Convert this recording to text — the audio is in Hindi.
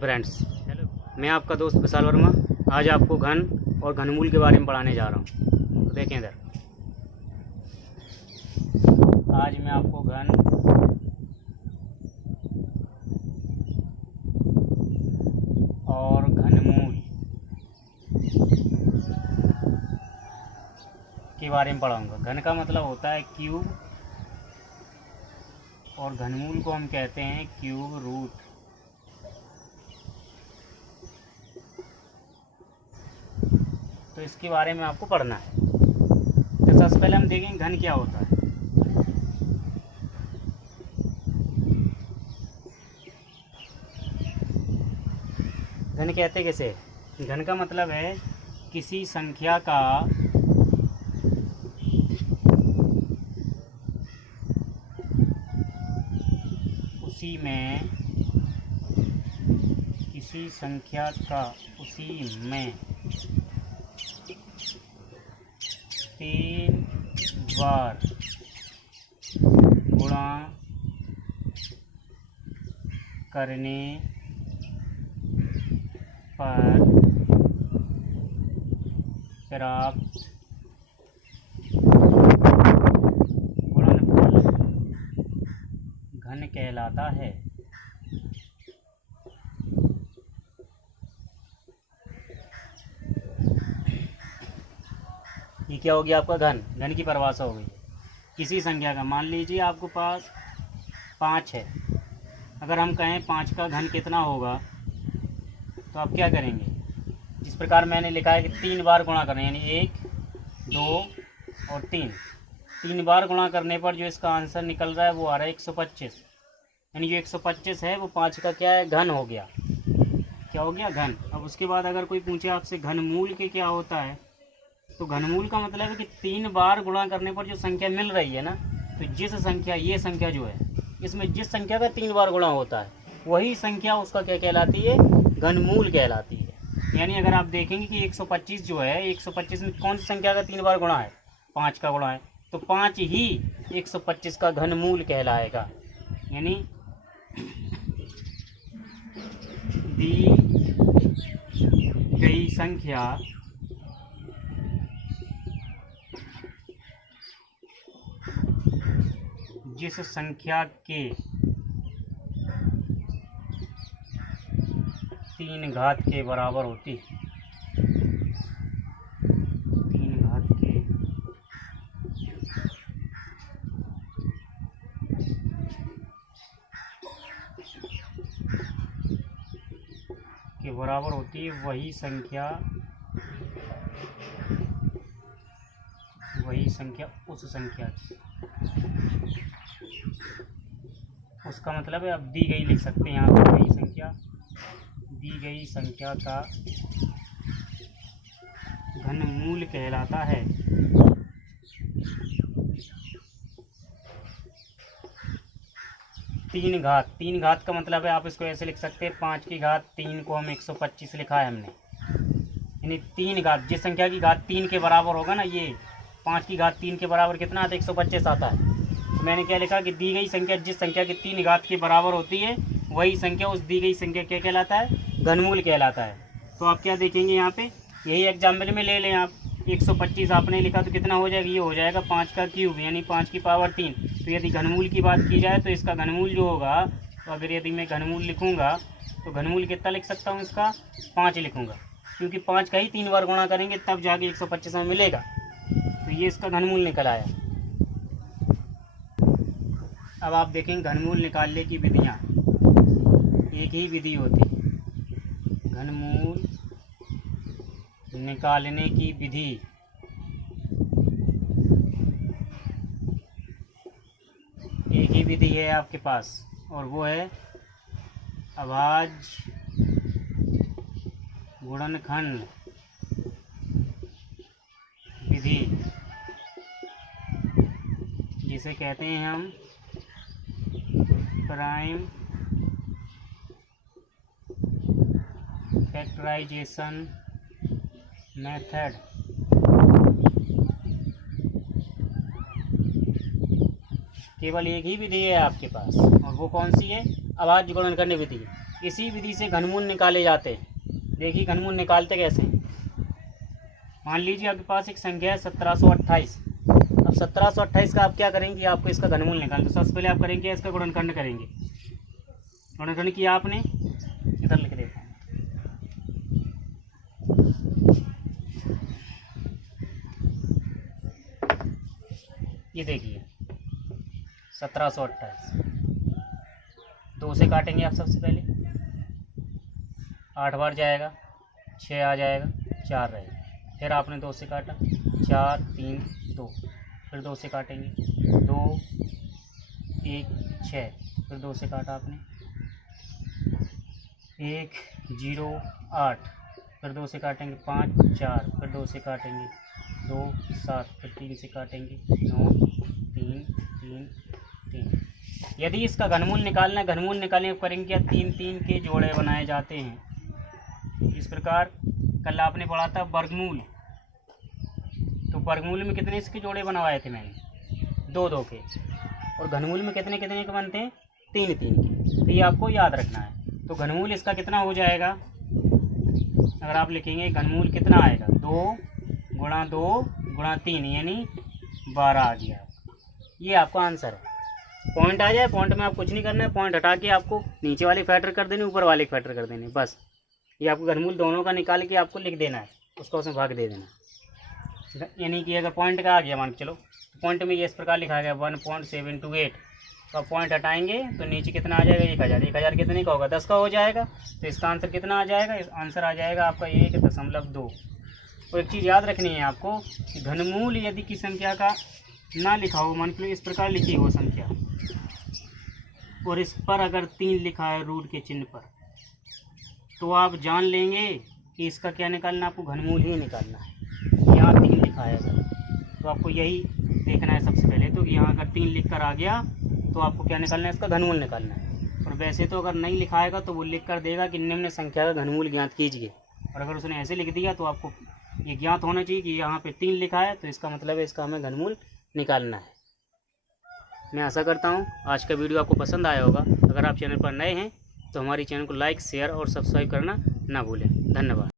फ्रेंड्स, मैं आपका दोस्त विशाल वर्मा आज आपको घन और घनमूल के बारे में पढ़ाने जा रहा हूँ। तो देखें इधर, आज मैं आपको घन और घनमूल के बारे में पढ़ाऊँगा। घन का मतलब होता है क्यूब और घनमूल को हम कहते हैं क्यूब रूट। तो इसके बारे में आपको पढ़ना है। तो सबसे पहले हम देखेंगे घन क्या होता है। घन कहते कैसे? घन का मतलब है किसी संख्या का उसी में तीन बार गुणा करने पर प्राप्त गुणनफल घन कहलाता है। ये क्या हो गया आपका घन? घन की परिभाषा हो गई किसी संख्या का। मान लीजिए आपके पास 5 है। अगर हम कहें 5 का घन कितना होगा तो आप क्या करेंगे? जिस प्रकार मैंने लिखा है कि 3 बार गुणा करें, यानी 1, 2 और 3 बार गुणा करने पर जो इसका आंसर निकल रहा है वो आ रहा है 125। यानी जो 125 है वो 5 का क्या है? घन हो गया। क्या हो गया? घन। अब उसके बाद अगर कोई पूछे आपसे घनमूल के क्या होता है, तो घनमूल का मतलब है कि 3 बार गुणा करने पर जो संख्या मिल रही है ना, तो जिस संख्या, ये संख्या जो है, इसमें जिस संख्या का 3 बार गुणा होता है वही संख्या उसका क्या कहलाती है? घनमूल कहलाती है। यानी अगर आप देखेंगे कि 125 जो है, 125 में कौन सी संख्या का 3 बार गुणा है? 5 का गुणा है, तो 5 ही 125 का घनमूल कहलाएगा। यानी दी गई संख्या जिस संख्या के 3 घात के बराबर होती है, 3 घात के बराबर होती है, वही संख्या उस संख्या की, उसका मतलब है, अब दी गई लिख सकते हैं यहाँ पर, दी गई संख्या का घनमूल कहलाता है। तीन घात का मतलब है, आप इसको ऐसे लिख सकते हैं, 5 की घात 3 को हम 125 लिखा है हमने। यानी 3 घात, जिस संख्या की घात 3 के बराबर होगा ना, ये 5 की घात 3 के बराबर कितना आता है? 125 आता है। मैंने क्या लिखा कि दी गई संख्या जिस संख्या की 3 घात के बराबर होती है, वही संख्या उस दी गई संख्या क्या कहलाता है? घनमूल कहलाता है। तो आप क्या देखेंगे यहाँ पे, यही एग्जाम्पल में ले लें आप, 125 आपने लिखा तो कितना हो जाएगा? ये हो जाएगा 5 का क्यूब, यानी 5 की पावर 3। तो यदि घनमूल की बात की जाए तो इसका घनमूल जो होगा, तो अगर यदि मैं घनमूल लिखूँगा तो घनमूल कितना लिख सकता हूँ? इसका 5 लिखूँगा, क्योंकि 5 का ही 3 बार गुणा करेंगे तब जाके 125 में मिलेगा। तो ये इसका घनमूल निकल आया। अब आप देखेंगे घनमूल निकालने की विधियाँ, एक ही विधि होती है, घनमूल निकालने की विधि। एक ही विधि है आपके पास, और वो है अभाज्य गुणनखंड विधि, जिसे कहते हैं हम प्राइम फैक्टराइजेशन मेथड। केवल एक ही विधि है आपके पास, और वो कौन सी है? अभाज्य गुणनखंड विधि। इसी विधि से घनमूल निकाले जाते हैं। देखिए घनमूल निकालते कैसे हैं। मान लीजिए आपके पास एक संख्या है 1728। अब 1728 का आप क्या करेंगे, आपको इसका घनमूल निकालना। तो सबसे पहले आप करेंगे इसका गुणनखंड करेंगे। गुणनखंड किया आपने, इधर लिख देता हूँ। ये देखिए 1728, 2 से काटेंगे आप सबसे पहले। 8 बार जाएगा, 6 आ जाएगा, 4 रहेगा। फिर आपने 2 से काटा, 4 3 2, फिर 2 से काटेंगे, 2 1 6, फिर 2 से काटा आपने, 1 0 8, फिर 2 से काटेंगे, 5 4, फिर 2 से काटेंगे, 2 7, फिर 3 से काटेंगे, 9 3 3 3। यदि इसका घनमूल निकालना है, घनमूल निकालने को करेंगे क्या, 3 3 के जोड़े बनाए जाते हैं। इस प्रकार कल आपने पढ़ा था वर्गमूल, तो वर्गमूल में कितने इसके जोड़े बनवाए थे मैंने, 2 2 के। और घनमूल में कितने कितने के बनते हैं, 3 3 के। तो ये आपको याद रखना है। तो घनमूल इसका कितना हो जाएगा, अगर आप लिखेंगे घनमूल कितना आएगा, 2 गुणा 2 गुणा 3 यानी 12 आ गया। ये आपका आंसर है। पॉइंट आ जाए, पॉइंट में आप कुछ नहीं करना है, पॉइंट हटा के आपको नीचे वाले फैक्टर कर देने, ऊपर वाले फैक्टर कर देने, बस। ये आपको घनमूल दोनों का निकाल के आपको लिख देना है, उसका उसमें भाग दे देना। यानी कि अगर पॉइंट का आ गया मान के चलो, तो पॉइंट में ये इस प्रकार लिखा गया 1.728, तो आप पॉइंट हटाएंगे तो नीचे कितना आ जाएगा, 1000। 1000 कितने का होगा, 10 का हो जाएगा। तो इसका आंसर कितना आ जाएगा, इस आंसर आ जाएगा आपका 1.2। और एक चीज़ याद रखनी है आपको, घनमूल यदि की संख्या का ना लिखा हो, मान लो इस प्रकार लिखी हो संख्या, और इस पर अगर 3 लिखा है रूट के चिन्ह पर, तो आप जान लेंगे कि इसका क्या निकालना, आपको घनमूल ही निकालना है। यहाँ 3 लिखा है अगर, तो आपको यही देखना है सबसे पहले। तो यहाँ अगर 3 लिख कर आ गया तो आपको क्या निकालना है, इसका घनमूल निकालना है। और वैसे तो अगर नहीं लिखाएगा तो वो लिख कर देगा कि निम्न संख्या का घनमूल ज्ञात कीजिए। और अगर उसने ऐसे लिख दिया तो आपको ये ज्ञात होना चाहिए कि यहाँ पे 3 लिखा है, तो इसका मतलब है इसका हमें घनमूल निकालना है। मैं आशा करता हूँ आज का वीडियो आपको पसंद आया होगा। अगर आप चैनल पर नए हैं तो हमारी चैनल को लाइक शेयर और सब्सक्राइब करना ना भूलें। धन्यवाद।